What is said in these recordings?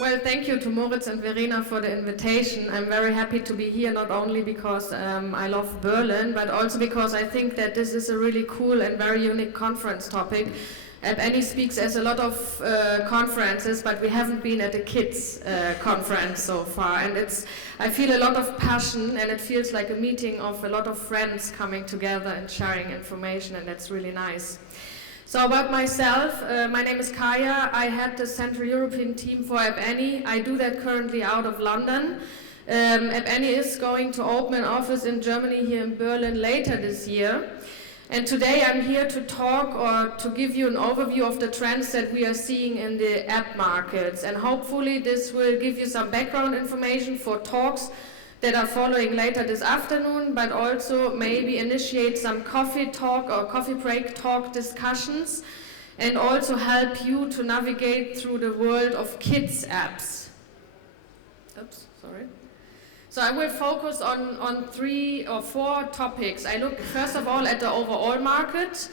Well, thank you to Moritz and Verena for the invitation. I'm very happy to be here, not only because I love Berlin, but also because I think that this is a really cool and very unique conference topic. AppAnnie speaks as a lot of conferences, but we haven't been at a kids conference so far. And I feel a lot of passion, and it feels like a meeting of a lot of friends coming together and sharing information, and that's really nice. So about myself, my name is Kaja. I head the Central European team for AppAnnie. I do that currently out of London. AppAnnie is going to open an office in Germany here in Berlin later this year. And today I'm here to talk or to give you an overview of the trends that we are seeing in the app markets. And hopefully this will give you some background information for talks that are following later this afternoon, but also maybe initiate some coffee talk or coffee break talk discussions, and also help you to navigate through the world of kids apps. Oops, sorry. So I will focus on 3 or 4 topics. I look first of all at the overall market,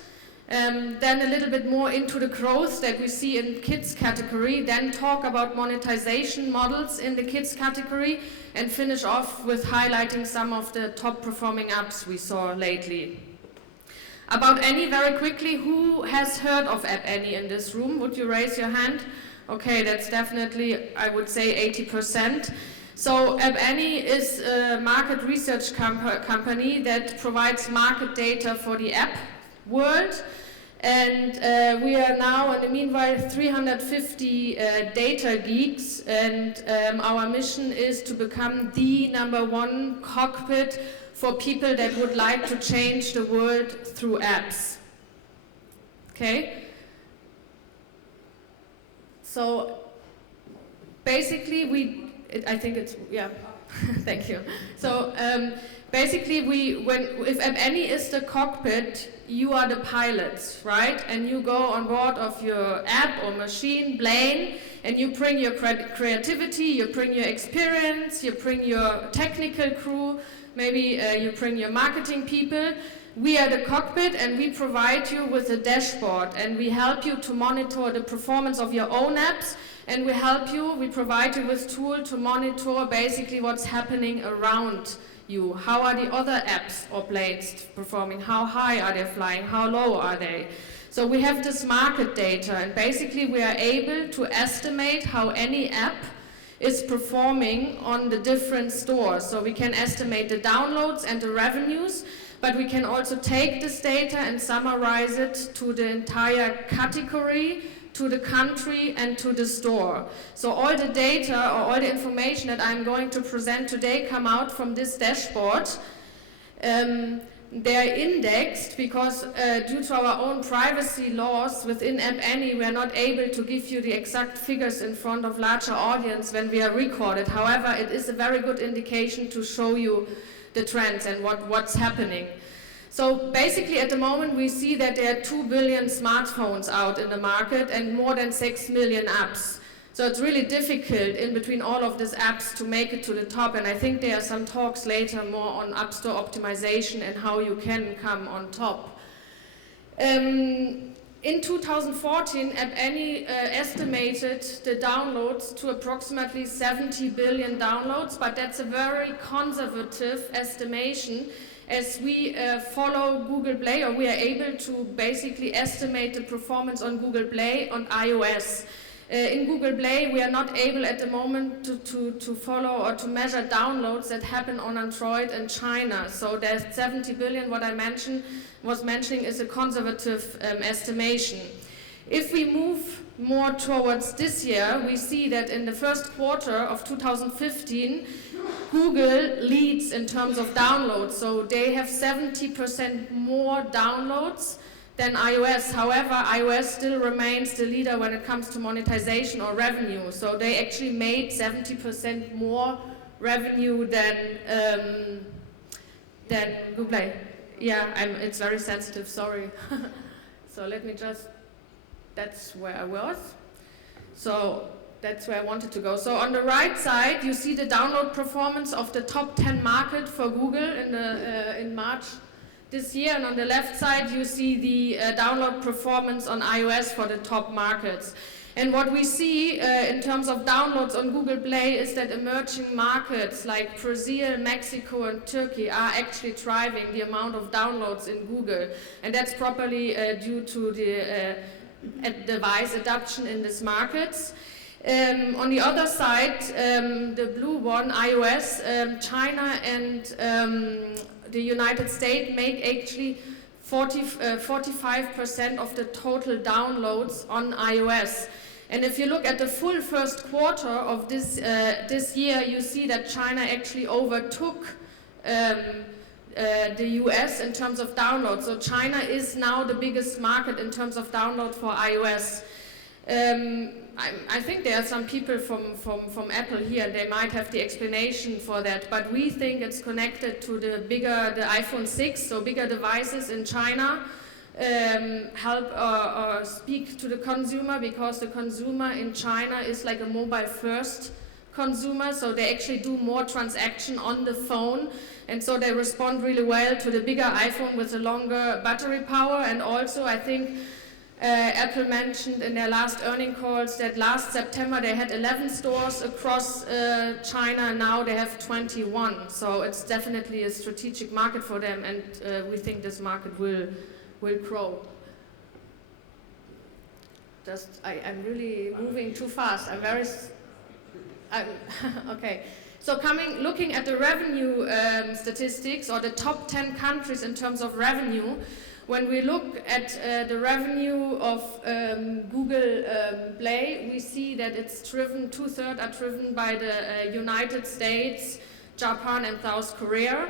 then a little bit more into the growth that we see in kids category, then talk about monetization models in the kids category, and finish off with highlighting some of the top performing apps we saw lately. About Annie, very quickly, who has heard of AppAnnie in this room? Would you raise your hand? Okay, that's definitely, I would say, 80%. So AppAnnie is a market research company that provides market data for the app world. And we are now, in the meanwhile, 350 data geeks, and our mission is to become the #1 cockpit for people that would like to change the world through apps. Okay? So basically I think it's, yeah, thank you. So basically if AppAnnie is the cockpit, you are the pilots, right? And you go on board of your app or machine, plane, and you bring your creativity, you bring your experience, you bring your technical crew, maybe you bring your marketing people. We are the cockpit, and we provide you with a dashboard, and we help you to monitor the performance of your own apps, and we provide you with tools to monitor basically what's happening around you. How are the other apps or planes performing? How high are they flying? How low are they? So we have this market data, and basically we are able to estimate how any app is performing on the different stores. So we can estimate the downloads and the revenues, but we can also take this data and summarize it to the entire category, to the country, and to the store. So all the data or all the information that I'm going to present today come out from this dashboard. They're indexed because due to our own privacy laws within AppAnnie, we are not able to give you the exact figures in front of larger audience when we are recorded. However, it is a very good indication to show you the trends and what's happening. So basically at the moment we see that there are 2 billion smartphones out in the market and more than 6 million apps. So it's really difficult in between all of these apps to make it to the top, and I think there are some talks later more on App Store optimization and how you can come on top. In 2014, AppAnnie estimated the downloads to approximately 70 billion downloads, but that's a very conservative estimation, as we follow Google Play, or we are able to basically estimate the performance on Google Play on iOS. In Google Play, we are not able at the moment to follow or to measure downloads that happen on Android and China. So there's 70 billion, what I was mentioning is a conservative estimation. If we move more towards this year, we see that in the first quarter of 2015, Google leads in terms of downloads. So they have 70% more downloads than iOS. However, iOS still remains the leader when it comes to monetization or revenue. So they actually made 70% more revenue than Google Play. Yeah, it's very sensitive, sorry. So let me just, that's where I was. So that's where I wanted to go. So on the right side, you see the download performance of the top 10 market for Google in March this year, and on the left side you see the download performance on iOS for the top markets. And what we see in terms of downloads on Google Play is that emerging markets like Brazil, Mexico and Turkey are actually driving the amount of downloads in Google, and that's probably due to the device adoption in these markets. On the other side, the blue one, iOS, China and the United States make actually 45% of the total downloads on iOS. And if you look at the full first quarter of this year, you see that China actually overtook the US in terms of downloads. So China is now the biggest market in terms of download for iOS. I think there are some people from Apple here, and they might have the explanation for that, but we think it's connected to the iPhone 6, so bigger devices in China help or speak to the consumer, because the consumer in China is like a mobile first consumer, so they actually do more transaction on the phone, and so they respond really well to the bigger iPhone with a longer battery power. And also I think Apple mentioned in their last earnings calls that last September they had 11 stores across China, and now they have 21. So it's definitely a strategic market for them, and we think this market will grow. I'm really moving too fast. Okay. So looking at the revenue statistics, or the top 10 countries in terms of revenue, when we look at the revenue of Google Play, we see that it's driven, 2/3 are driven by the United States, Japan and South Korea.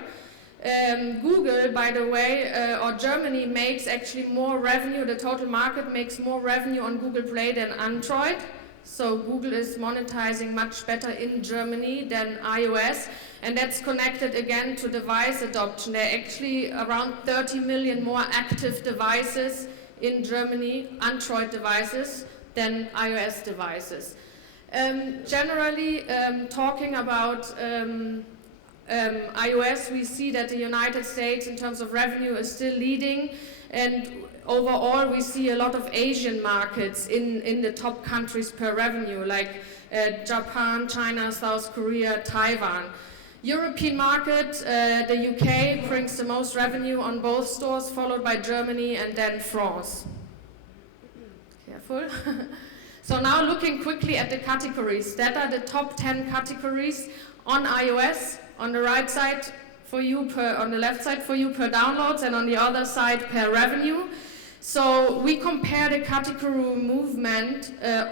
Google, by the way, or Germany makes actually more revenue, the total market makes more revenue on Google Play than Android. So Google is monetizing much better in Germany than iOS, and that's connected again to device adoption. There are actually around 30 million more active devices in Germany, Android devices, than iOS devices. Generally, talking about iOS, we see that the United States in terms of revenue is still leading, and overall we see a lot of Asian markets in the top countries per revenue, like Japan, China, South Korea, Taiwan. European market, the UK brings the most revenue on both stores, followed by Germany and then France. Careful. So now looking quickly at the categories. That are the top 10 categories on iOS. On the right side for you on the left side for you per downloads, and on the other side per revenue. So we compare the category movement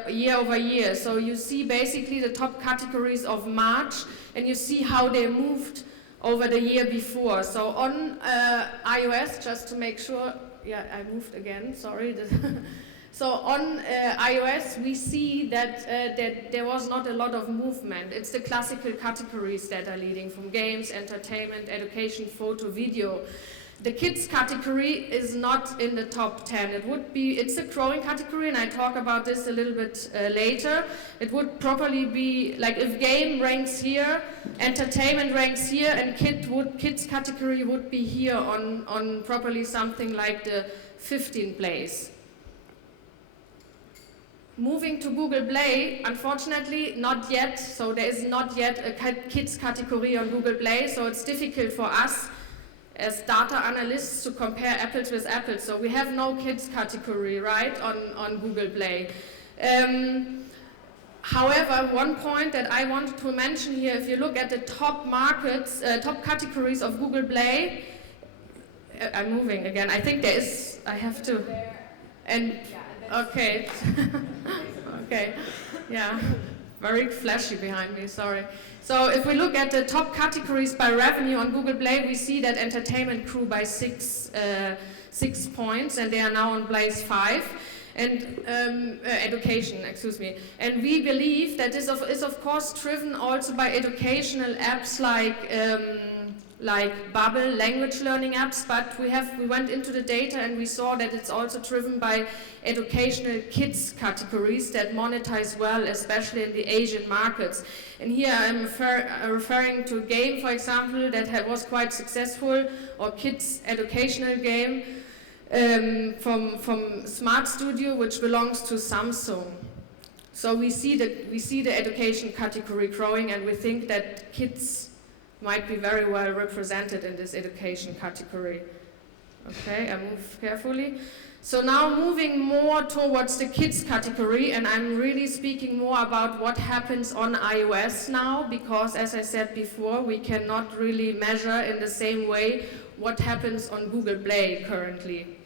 year over year. So you see basically the top categories of March, and you see how they moved over the year before. So on iOS, just to make sure, yeah, I moved again, sorry. So on iOS, we see that there was not a lot of movement. It's the classical categories that are leading, from games, entertainment, education, photo, video. The kids category is not in the top 10. It's a growing category, and I talk about this a little bit later. It would probably be, like, if game ranks here, entertainment ranks here, and kids category would be here on probably something like the 15th place. Moving to Google Play, unfortunately not yet, so there is not yet a kids category on Google Play, so it's difficult for us as data analysts to compare apples with apples. So we have no kids category, right, on Google Play. However, one point that I wanted to mention here, if you look at the top markets, top categories of Google Play, I'm moving again, I think I have to, and okay, okay, yeah, very flashy behind me, sorry. So if we look at the top categories by revenue on Google Play, we see that entertainment grew by 6 points, and they are now on place 5. And education, excuse me. And we believe that this is of course driven also by educational apps like like Bubble language learning apps, but we went into the data and we saw that it's also driven by educational kids categories that monetize well, especially in the Asian markets. And here I'm referring to a game, for example, that was quite successful, or kids educational game from Smart Studio, which belongs to Samsung. So we see the education category growing, and we think that kids might be very well represented in this education category. Okay, I move carefully. So now moving more towards the kids category, and I'm really speaking more about what happens on iOS now, because as I said before, we cannot really measure in the same way what happens on Google Play currently.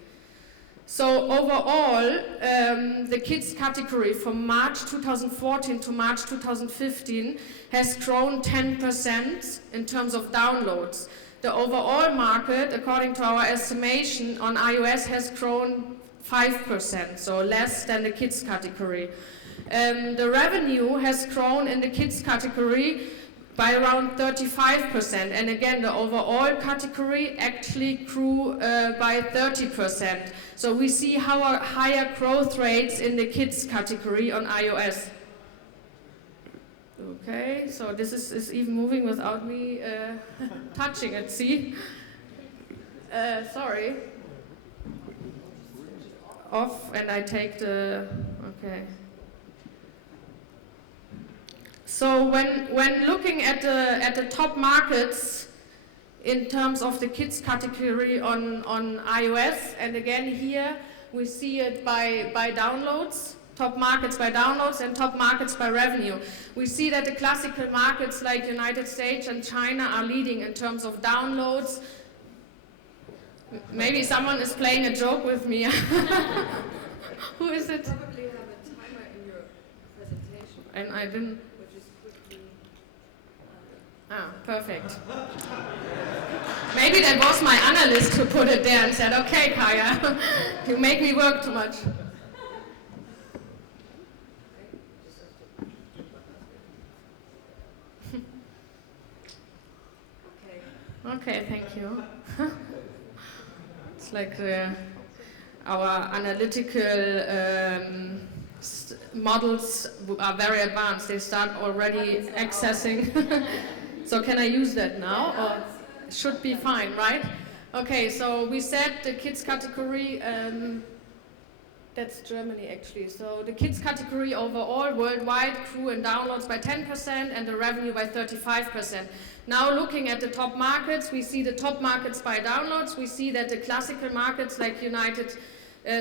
So overall, the kids category from March 2014 to March 2015 has grown 10% in terms of downloads. The overall market, according to our estimation on iOS, has grown 5%, so less than the kids category. The revenue has grown in the kids category by around 35%, and again the overall category actually grew by 30%. So we see higher growth rates in the kids category on iOS. Okay, so this is even moving without me touching it, see? Sorry. Off, and I take the, okay. So when looking at the top markets in terms of the kids category on iOS, and again here we see it by downloads, top markets by downloads and top markets by revenue. We see that the classical markets like United States and China are leading in terms of downloads. Maybe someone is playing a joke with me. Who is it? You probably have a timer in your presentation. And I didn't. Ah, perfect. Maybe that was my analyst who put it there and said, okay, Kaja, you make me work too much. Okay, thank you. It's like our analytical models are very advanced. They start already accessing. So can I use that now? Or should be fine, right? Okay, so we said the kids category, that's Germany actually. So the kids category overall worldwide grew in downloads by 10% and the revenue by 35%. Now looking at the top markets, we see the top markets by downloads. We see that the classical markets like United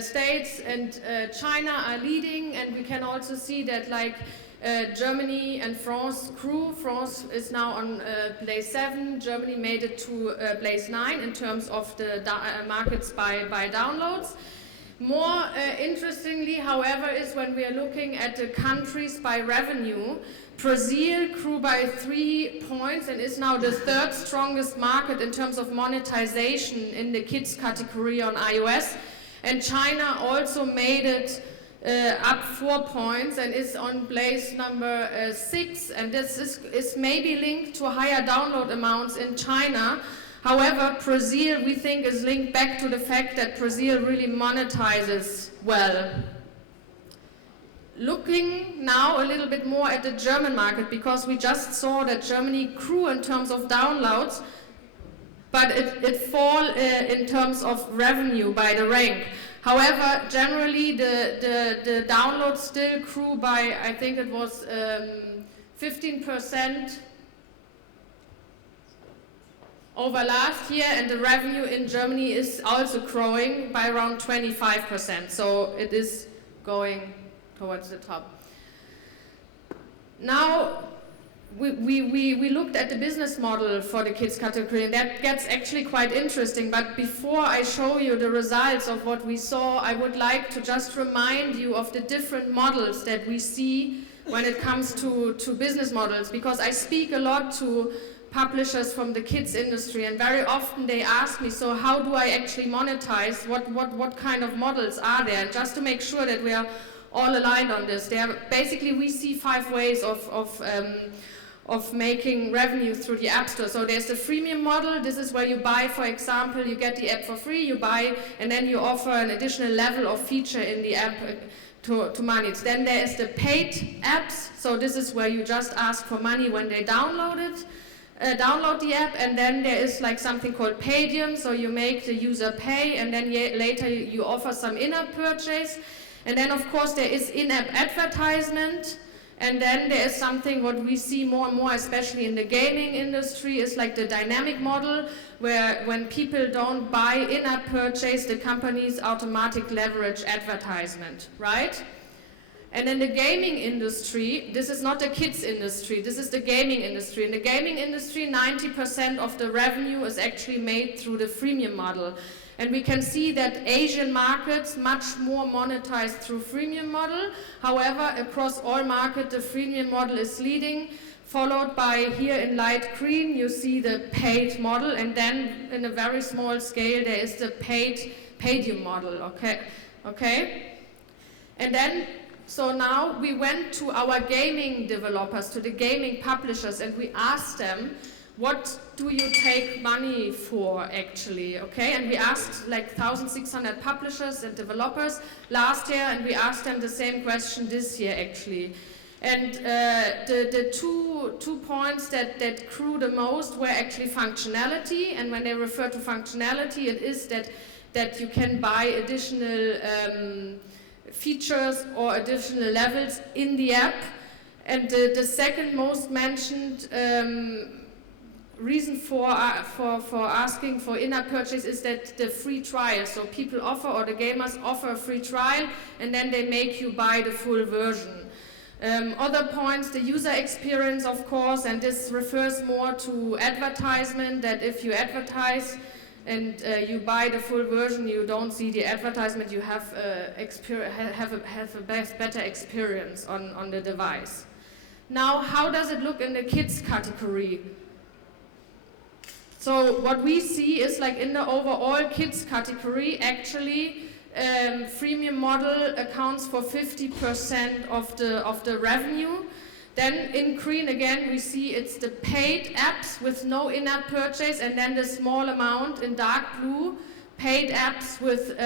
States and China are leading, and we can also see that like Germany and France grew. France is now on place 7. Germany made it to place 9 in terms of the markets by downloads. More interestingly, however, is when we are looking at the countries by revenue. Brazil grew by 3 points and is now the 3rd strongest market in terms of monetization in the kids category on iOS. And China also made it up 4 points and is on place number 6. And this is maybe linked to higher download amounts in China. However, Brazil, we think, is linked back to the fact that Brazil really monetizes well. Looking now a little bit more at the German market, because we just saw that Germany grew in terms of downloads, but it fall in terms of revenue by the rank. However, generally the downloads still grew by, I think it was 15% over last year, and the revenue in Germany is also growing by around 25%. So it is going towards the top. Now, we looked at the business model for the kids category, and that gets actually quite interesting. But before I show you the results of what we saw, I would like to just remind you of the different models that we see when it comes to business models, because I speak a lot to publishers from the kids industry, and very often they ask me, so how do I actually monetize? What kind of models are there? And just to make sure that we are all aligned on this, basically we see 5 ways of making revenue through the App Store. So there's the freemium model. This is where you buy, for example, you get the app for free, you buy, and then you offer an additional level of feature in the app to money. Then there is the paid apps. So this is where you just ask for money when they download the app, and then there is like something called Paydium. So you make the user pay, and then later you offer some in-app purchase. And then of course there is in-app advertisement. And then there is something what we see more and more, especially in the gaming industry, is like the dynamic model, where when people don't buy in-app purchase, the companies automatic leverage advertisement, right? And in the gaming industry, this is not the kids industry, this is the gaming industry. In the gaming industry, 90% of the revenue is actually made through the freemium model. And we can see that Asian markets much more monetized through freemium model. However, across all markets, the freemium model is leading, followed by here in light green, you see the paid model, and then in a very small scale, there is the Paydium model, okay? And then, so now we went to our gaming developers, to the gaming publishers, and we asked them, what do you take money for actually, okay? And we asked like 1,600 publishers and developers last year, and we asked them the same question this year actually. And the two points that grew the most were actually functionality, and when they refer to functionality, it is that you can buy additional features or additional levels in the app. And the second most mentioned reason for asking for in-app purchase is that the free trial. So people offer, or the gamers offer a free trial, and then they make you buy the full version. Other points, the user experience, of course, and this refers more to advertisement, that if you advertise and you buy the full version, you don't see the advertisement, you have a better experience on the device. Now, how does it look in the kids category? So what we see is like in the overall kids category, actually freemium model accounts for 50% of the revenue. Then in green again we see it's the paid apps with no in-app purchase, and then the small amount in dark blue, paid apps with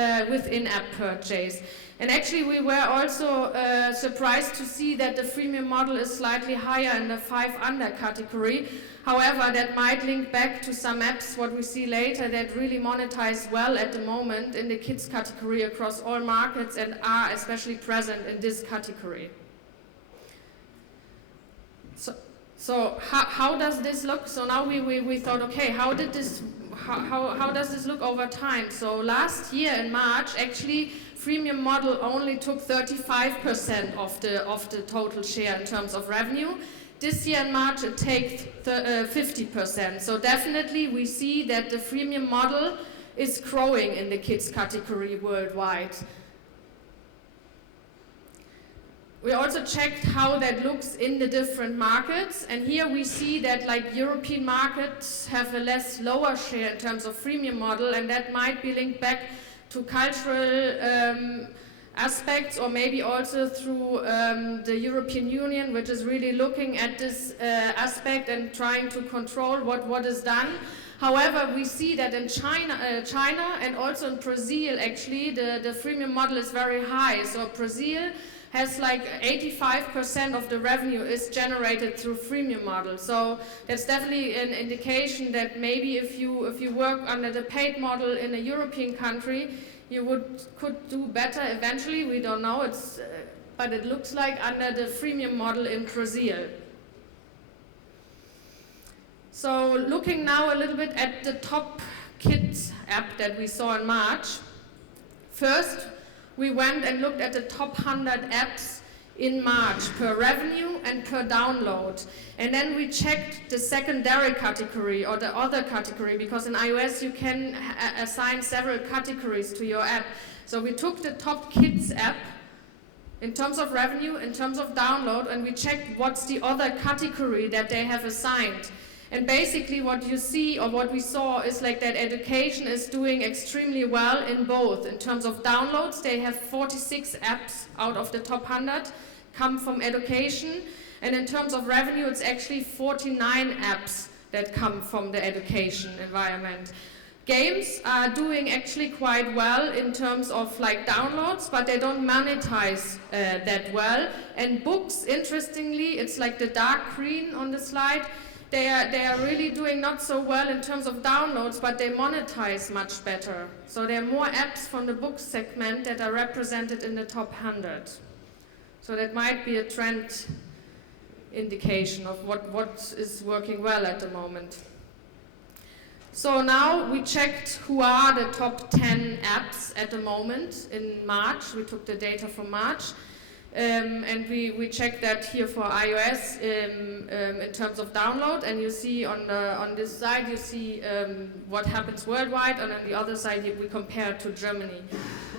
in-app purchase. And actually we were also surprised to see that the freemium model is slightly higher in the 5 under category. However, that might link back to some apps, what we see later, that really monetize well at the moment in the kids category across all markets and are especially present in this category. So how does this look? So now we thought, okay, how does this look over time? So last year in March, actually, freemium model only took 35% of the total share in terms of revenue. This year in March it takes 50%. So definitely we see that the freemium model is growing in the kids category worldwide. We also checked how that looks in the different markets, and here we see that like European markets have a lower share in terms of freemium model, and that might be linked back to cultural aspects, or maybe also through the European Union, which is really looking at this aspect and trying to control what is done. However, we see that in China and also in Brazil, actually, the freemium model is very high. So Brazil has like 85% of the revenue is generated through freemium model. So that's definitely an indication that maybe if you work under the paid model in a European country, you could do better eventually. We don't know. But it looks like under the freemium model in Brazil. So looking now a little bit at the top kids app that we saw in March. First, we went and looked at the top 100 apps in March per revenue and per download. And then we checked the secondary category or the other category, because in iOS you can assign several categories to your app. So we took the top kids app in terms of revenue, in terms of download, and we checked what's the other category that they have assigned. And basically what you see, or what we saw, is like that education is doing extremely well in both. In terms of downloads, they have 46 apps out of the top 100 come from education, and in terms of revenue, it's actually 49 apps that come from the education environment. Games are doing actually quite well in terms of like downloads, but they don't monetize that well. And books, interestingly, it's like the dark green on the slide. They are really doing not so well in terms of downloads, but they monetize much better. So there are more apps from the book segment that are represented in the top 100. So that might be a trend indication of what is working well at the moment. So now we checked who are the top 10 apps at the moment in March. We took the data from March. And we checked that here for iOS in terms of download, and you see on this side you see what happens worldwide, and on the other side we compare to Germany.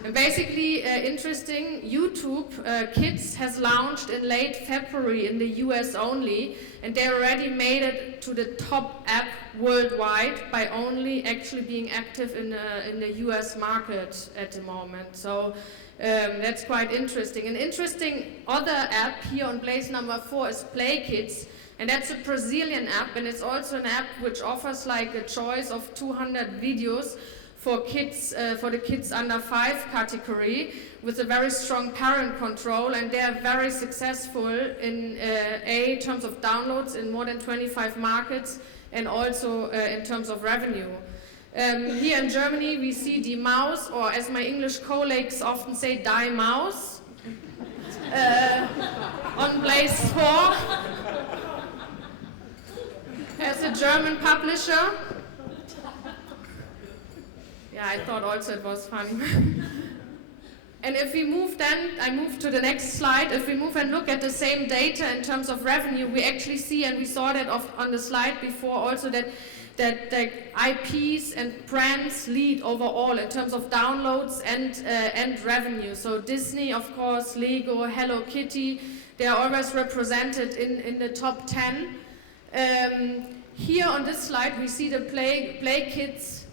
And basically, interesting, YouTube Kids has launched in late February in the US only, and they already made it to the top app worldwide by only actually being active in the US market at the moment. So. That's quite interesting. An interesting other app here on place number 4 is Play Kids, and that's a Brazilian app, and it's also an app which offers like a choice of 200 videos for kids, for the kids under 5 category, with a very strong parent control, and they are very successful in terms of downloads in more than 25 markets, and also in terms of revenue. Here in Germany we see Die Maus, or as my English colleagues often say, Die Maus, on place 4 as a German publisher. Yeah, I thought also it was funny. And if we move then, I move to the next slide, if we move and look at the same data in terms of revenue, we actually see, and we saw that on the slide before also, that the IPs and brands lead overall in terms of downloads and revenue. So Disney, of course, Lego, Hello Kitty, they are always represented in the top 10. Here on this slide we see the Play Kids,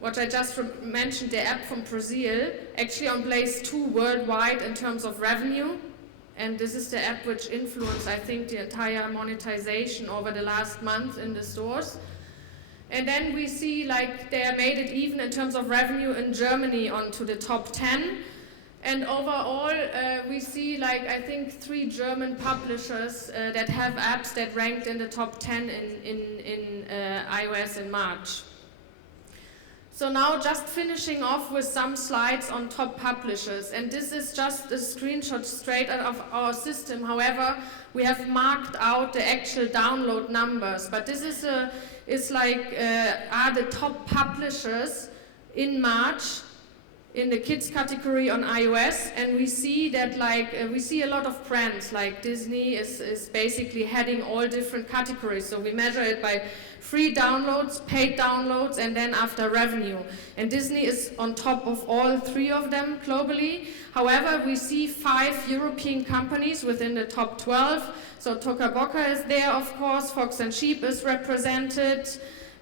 what I just mentioned, the app from Brazil, actually on place 2 worldwide in terms of revenue. And this is the app which influenced, I think, the entire monetization over the last month in the stores. And then we see like they made it even in terms of revenue in Germany onto the top 10. And overall, we see like I think 3 German publishers that have apps that ranked in the top 10 in iOS in March. So now just finishing off with some slides on top publishers. And this is just a screenshot straight out of our system. However, we have marked out the actual download numbers. But this is are the top publishers in March in the kids category on iOS, and we see that we see a lot of brands like Disney is basically heading all different categories. So we measure it by free downloads, paid downloads, and then after revenue. And Disney is on top of all 3 of them globally. However, we see 5 European companies within the top 12. So Toca Boca is there, of course, Fox and Sheep is represented,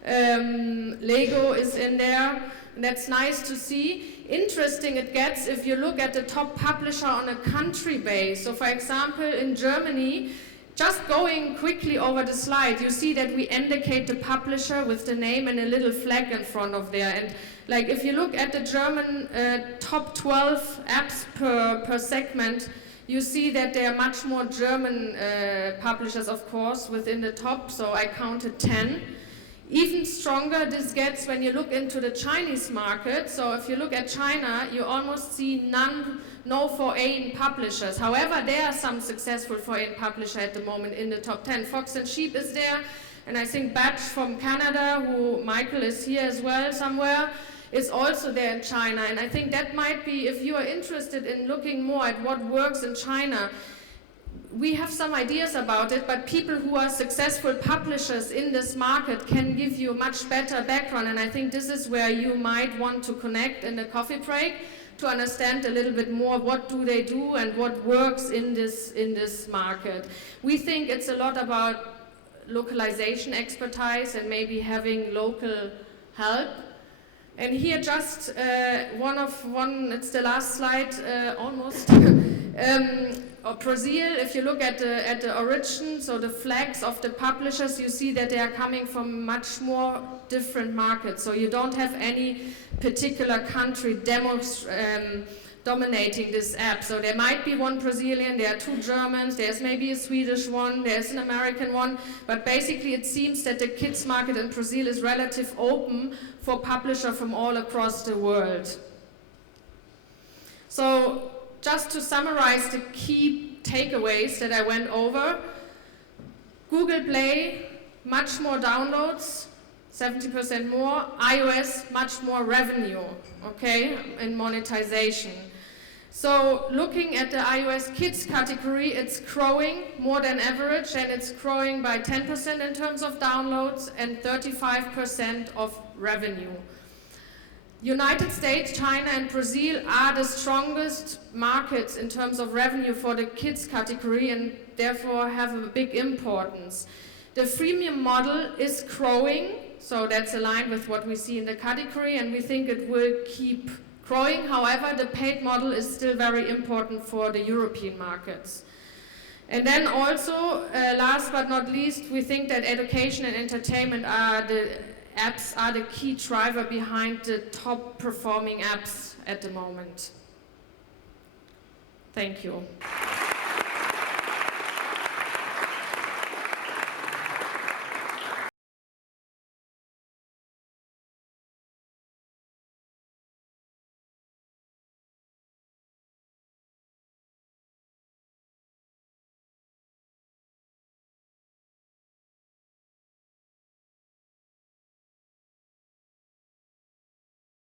Lego is in there, and that's nice to see. Interesting it gets if you look at the top publisher on a country base. So for example, in Germany, just going quickly over the slide, you see that we indicate the publisher with the name and a little flag in front of there. And like if you look at the German top 12 apps per segment, you see that there are much more German publishers, of course, within the top, so I counted 10. Even stronger this gets when you look into the Chinese market. So if you look at China, you almost see no foreign publishers. However, there are some successful foreign publishers at the moment in the top 10. Fox and Sheep is there, and I think Batch from Canada, who Michael is here as well somewhere, is also there in China. And I think that might be, if you are interested in looking more at what works in China, we have some ideas about it, but people who are successful publishers in this market can give you a much better background, and I think this is where you might want to connect in the coffee break to understand a little bit more what do they do and what works in this market. We think it's a lot about localization expertise and maybe having local help. And here just it's the last slide almost. Or Brazil, if you look at the origin, so the flags of the publishers, you see that they are coming from much more different markets. So you don't have any particular country dominating this app. So there might be one Brazilian, there are two Germans, there's maybe a Swedish one, there's an American one, but basically it seems that the kids market in Brazil is relatively open for publishers from all across the world. So just to summarize the key takeaways that I went over, Google Play, much more downloads, 70% more, iOS, much more revenue, okay, in monetization. So looking at the iOS kids category, it's growing more than average, and it's growing by 10% in terms of downloads and 35% of revenue. United States, China and Brazil are the strongest markets in terms of revenue for the kids category and therefore have a big importance. The freemium model is growing, so that's aligned with what we see in the category, and we think it will keep growing. However, the paid model is still very important for the European markets. And then also, last but not least, we think that education and entertainment apps are the key driver behind the top performing apps at the moment. Thank you.